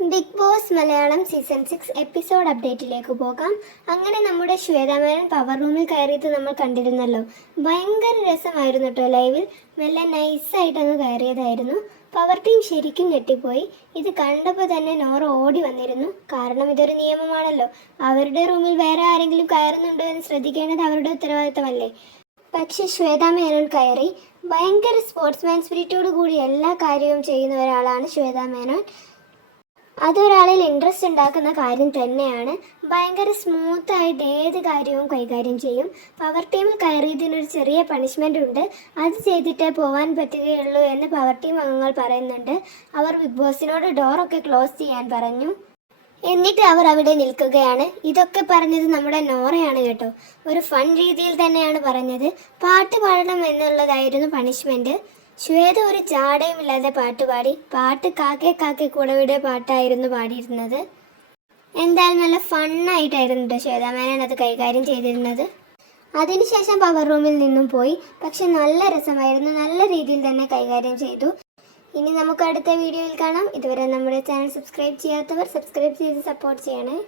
Big Boss Malayalam season 6 episode അപ്ഡേറ്റിലേക്ക് പോകാം. അങ്ങനെ നമ്മുടെ ശ്വേതാമേനൻ പവർ റൂമിൽ കയറിയത് നമ്മൾ കണ്ടിരുന്നല്ലോ. ഭയങ്കര രസമായിരുന്നു കേട്ടോ. ലൈവിൽ നല്ല നൈസായിട്ട് അങ്ങ് കയറിയതായിരുന്നു. പവർ ടീം ശരിക്കും ഞെട്ടിപ്പോയി. ഇത് കണ്ടപ്പോൾ തന്നെ നോറ ഓടി വന്നിരുന്നു. കാരണം ഇതൊരു നിയമമാണല്ലോ. അവരുടെ റൂമിൽ വേറെ ആരെങ്കിലും കയറുന്നുണ്ടോ എന്ന് ശ്രദ്ധിക്കേണ്ടത് അവരുടെ ഉത്തരവാദിത്തമല്ലേ. പക്ഷെ ശ്വേതാമേനോൻ കയറി. ഭയങ്കര സ്പോർട്സ്മാൻ സ്പിരിറ്റോട് കൂടി എല്ലാ കാര്യവും ചെയ്യുന്ന ഒരാളാണ് ശ്വേതാമേനോൻ. അതൊരാളിൽ ഇൻട്രസ്റ്റ് ഉണ്ടാക്കുന്ന കാര്യം തന്നെയാണ്. ഭയങ്കര സ്മൂത്തായിട്ട് ഏത് കാര്യവും കൈകാര്യം ചെയ്യും. പവർ ടീമിൽ കയറിയതിനൊരു ചെറിയ പണിഷ്മെൻ്റ് ഉണ്ട്. അത് ചെയ്തിട്ടേ പോകാൻ പറ്റുകയുള്ളൂ എന്ന് പവർ ടീം അംഗങ്ങൾ പറയുന്നുണ്ട്. അവർ ബിഗ് ബോസിനോട് ഡോറൊക്കെ ക്ലോസ് ചെയ്യാൻ പറഞ്ഞു. എന്നിട്ട് അവർ അവിടെ നിൽക്കുകയാണ്. ഇതൊക്കെ പറഞ്ഞത് നമ്മുടെ നോറയാണ് കേട്ടോ. ഒരു ഫൺ രീതിയിൽ തന്നെയാണ് പറഞ്ഞത്. പാട്ട് പാടണം എന്നുള്ളതായിരുന്നു പണിഷ്മെൻറ്റ്. ശ്വേത ഒരു ജാടയും ഇല്ലാതെ പാട്ടുപാടി. പാട്ട് കാക്കേ കാക്കേ കൂടവിടെ പാട്ടായിരുന്നു പാടിയിരുന്നത്. എന്തായാലും നല്ല ഫണ്ണായിട്ടായിരുന്നു കേട്ടോ ശ്വേതാമേനൻ അത് കൈകാര്യം ചെയ്തിരുന്നത്. അതിനുശേഷം പവർ റൂമിൽ നിന്നും പോയി. പക്ഷെ നല്ല രസമായിരുന്നു. നല്ല രീതിയിൽ തന്നെ കൈകാര്യം ചെയ്തു. ഇനി നമുക്ക് അടുത്ത വീഡിയോയിൽ കാണാം. ഇതുവരെ നമ്മുടെ ചാനൽ സബ്സ്ക്രൈബ് ചെയ്യാത്തവർ സബ്സ്ക്രൈബ് ചെയ്ത് സപ്പോർട്ട് ചെയ്യണേ.